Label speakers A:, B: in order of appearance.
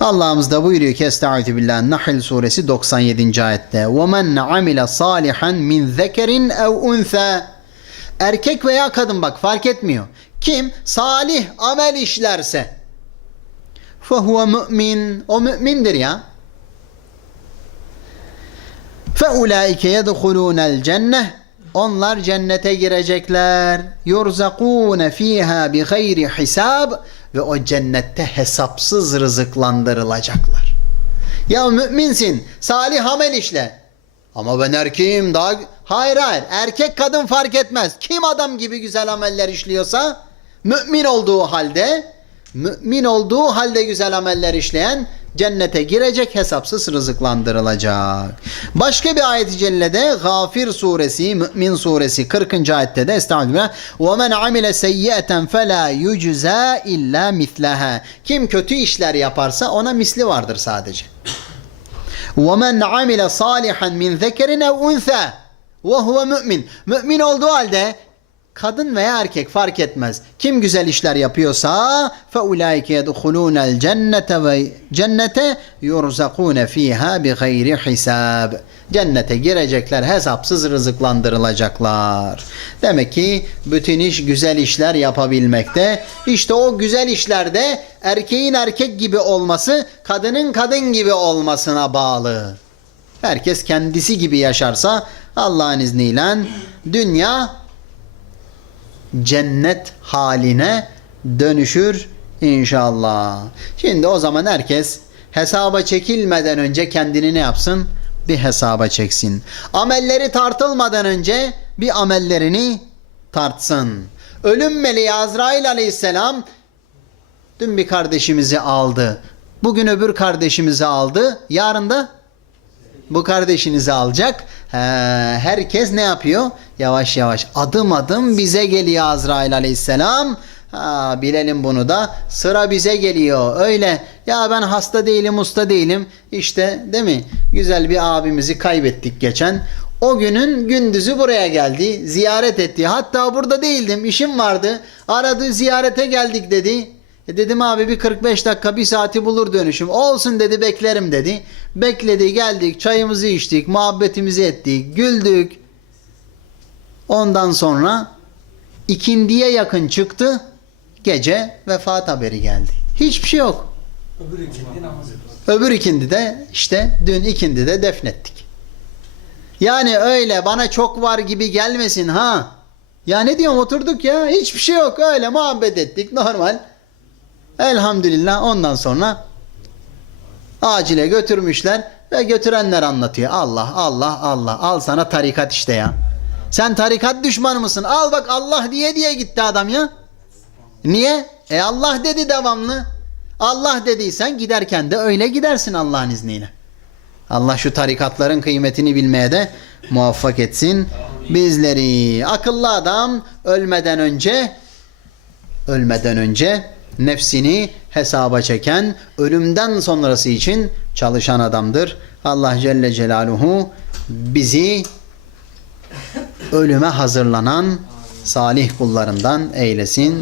A: Allah'ımız da buyuruyor ki Estaizu billah Nahl suresi 97. ayette وَمَنْ عَمِلَ صَالِحًا مِنْ ذَكَرٍ اَوْ اُنْثَى Erkek veya kadın bak fark etmiyor. Kim salih amel işlerse فَهُوَ mümin O mümindir ya. فَاُولَٰئِكَ يَدْخُلُونَ الْجَنَّةِ onlar cennete girecekler. Yurzakune fiha bi gayri hisab ve o cennette hesapsız rızıklandırılacaklar. Ya müminsin, salih amel işle. Ama ben erkeğim daha... Hayır hayır, erkek kadın fark etmez. Kim adam gibi güzel ameller işliyorsa, mümin olduğu halde, mümin olduğu halde güzel ameller işleyen cennete girecek hesapsız rızıklandırılacak. Başka bir ayet-i cellede Gafir suresi, Mümin suresi 40. ayette de Estağfirullah. وَمَنْ عَمِلَ سَيِّئَةً فَلَا يُجْزَى اِلَّا مِثْلَهَا Kim kötü işler yaparsa ona misli vardır sadece. وَمَنْ عَمِلَ صَالِحًا مِنْ ذَكَرٍ اَوْ اُنْثَى وَهُوَ mümin. Mümin olduğu halde kadın veya erkek fark etmez. Kim güzel işler yapıyorsa فَاُولَٰئِكَ يَدْخُلُونَ الْجَنَّةَ ve cennete يُرْزَقُونَ ف۪يهَا بِغَيْرِ hisab. Cennete girecekler, hesapsız rızıklandırılacaklar. Demek ki bütün iş güzel işler yapabilmekte. İşte o güzel işlerde erkeğin erkek gibi olması, kadının kadın gibi olmasına bağlı. Herkes kendisi gibi yaşarsa Allah'ın izniyle dünya cennet haline dönüşür inşallah. Şimdi o zaman herkes hesaba çekilmeden önce kendini ne yapsın? Bir hesaba çeksin. Amelleri tartılmadan önce bir amellerini tartsın. Ölüm meleği Azrail aleyhisselam dün bir kardeşimizi aldı. Bugün öbür kardeşimizi aldı. Yarın da bu kardeşinizi alacak. He, herkes ne yapıyor? Yavaş yavaş adım adım bize geliyor Azrail aleyhisselam. Ha, bilelim bunu da sıra bize geliyor. Öyle ya ben hasta değilim usta değilim. İşte değil mi? Güzel bir abimizi kaybettik geçen. O günün gündüzü buraya geldi. Ziyaret etti. Hatta burada değildim. işim vardı. Aradı ziyarete geldik dedi. E dedim abi bir 45 dakika bir saati bulur dönüşüm. Olsun dedi beklerim dedi. Bekledi geldik çayımızı içtik muhabbetimizi ettik güldük. Ondan sonra ikindiye yakın çıktı. Gece vefat haberi geldi. Hiçbir şey yok.
B: Öbür ikindi namaz.
A: Öbür ikindi de işte dün ikindi de defnettik. Yani öyle bana çok var gibi gelmesin ha. Ya ne diyorum oturduk ya hiçbir şey yok öyle muhabbet ettik normal. Elhamdülillah ondan sonra acile götürmüşler ve götürenler anlatıyor. Allah Allah Allah al sana tarikat işte ya. Sen tarikat düşmanı mısın? Al bak Allah diye diye gitti adam ya. Niye? E Allah dedi devamlı. Allah dediysen giderken de öyle gidersin Allah'ın izniyle. Allah şu tarikatların kıymetini bilmeye de muvaffak etsin bizleri. Akıllı adam ölmeden önce ölmeden önce nefsini hesaba çeken, ölümden sonrası için çalışan adamdır. Allah Celle Celaluhu bizi ölüme hazırlanan salih kullarından eylesin.